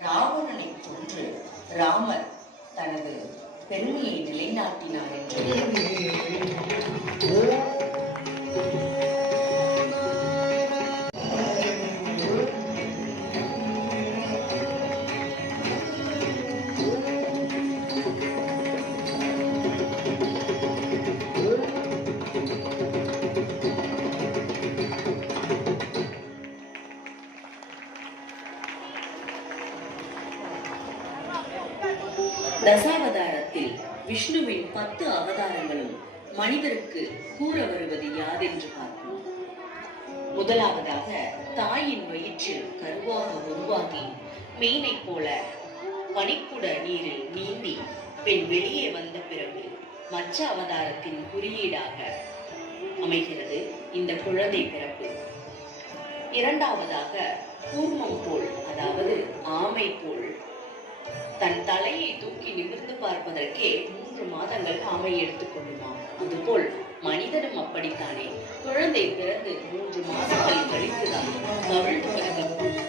ராவணனை கொன்று ராமர் தனது பெருமையை நிலைநாட்டினார் என்று தசாவதாரத்தில் விஷ்ணுவின் 10 அவதாரங்களும் மனிதருக்கு கூற வருவது யாதென்று பார்ப்போம். முதலாவதாக தாயின் வயிற்றில் கருவாக உருவாகி மீனை போல பனிக்குட நீரில் நீந்தி பெண் வெளியே வந்த பிறகு மச்ச அவதாரத்தின் குறியீடாக அமைகிறது இந்த குழந்தை பிறப்பு. இரண்டாவதாக கூர்மம் போல், அதாவது ஆமை போல் தன் தலையை தூக்கி நிமிர்ந்து பார்ப்பதற்கே 3 மாதங்கள் ஆமை எடுத்துக்கொள்ளுமாம். அதுபோல் மனிதனும் அப்படித்தானே, குழந்தை பிறந்து 3 மாதங்கள் கழித்துதான் கவிழ்ந்து பிறக்கும்.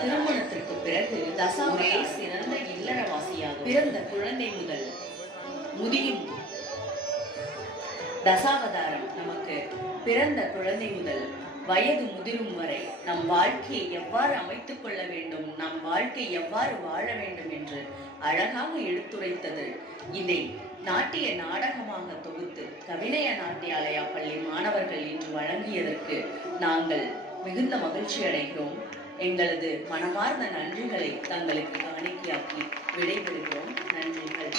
திருமணத்திற்கு பிறகு தசாவதாரம் சிறந்த இல்லறவாசியாக பிறந்த குழந்தை முதல் முதியும் தசாவதாரம் நமக்கு பிறந்த குழந்தை முதல் வயது முதிரும் வரை நம் வாழ்க்கையை எவ்வாறு அமைத்துக் கொள்ள வேண்டும், நம் வாழ்க்கை எவ்வாறு வாழ வேண்டும் என்று அழகாக எடுத்துரைத்தது. இதை நாட்டிய நாடகமாக தொகுத்து கவிநய நாட்டியாலயா பள்ளி மாணவர்கள் இன்று வழங்கியதற்கு நாங்கள் மிகுந்த மகிழ்ச்சி அடைகிறோம். எங்களது மனமார்ந்த நன்றிகளை தங்களுக்கு காணிக்கையாக்கி விடைபெறுகிறோம். நன்றிகள்.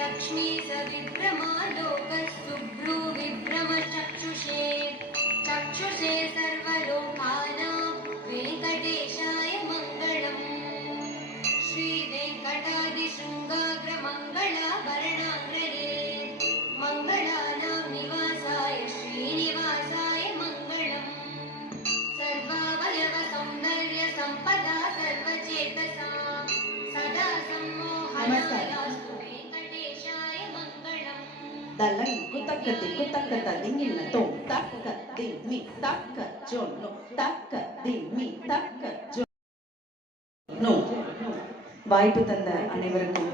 लक्ष्मी सविभ्रमा लोकसुभ्रू विभ्रम चक्षुषे चक्षुषे सर्वलोकानां वेंकटेशाय मङ्गलम्. श्री वेंकटादिशृङ्गाग्र मङ्गलाभरणाङ्गले मङ्गलानां निवासाय श्रीनिवासाय मङ्गलम्. सर्वावयव सौन्दर्य सम्पदा सर्वचेतसा सदा सम्मोहनायास्तु dalam kutakka dingin na to takka dimi takka jono takka dimi takka jono வாய்ப்பு தந்த அனைவருக்கும்